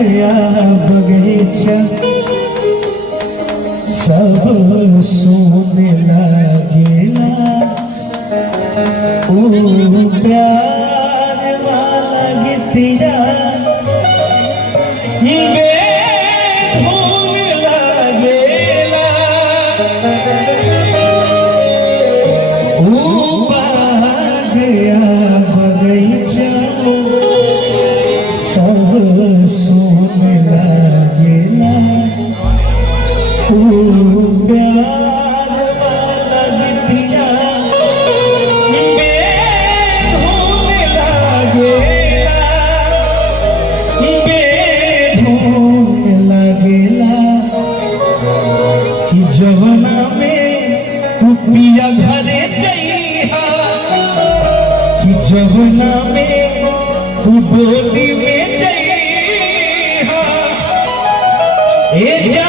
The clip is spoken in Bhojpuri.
गया बगीचा सब सोने लागेला ओ प्यार वाला गीतिया बेधुन लागेला ओ गया बगीचा सब सोने लागेला प्यार वाला गीतिया बेधुन लागेला बेधुन लागेला कि जवना में तू पिया घरे जइहा कि जवना में तू बोली में जइहा ए जा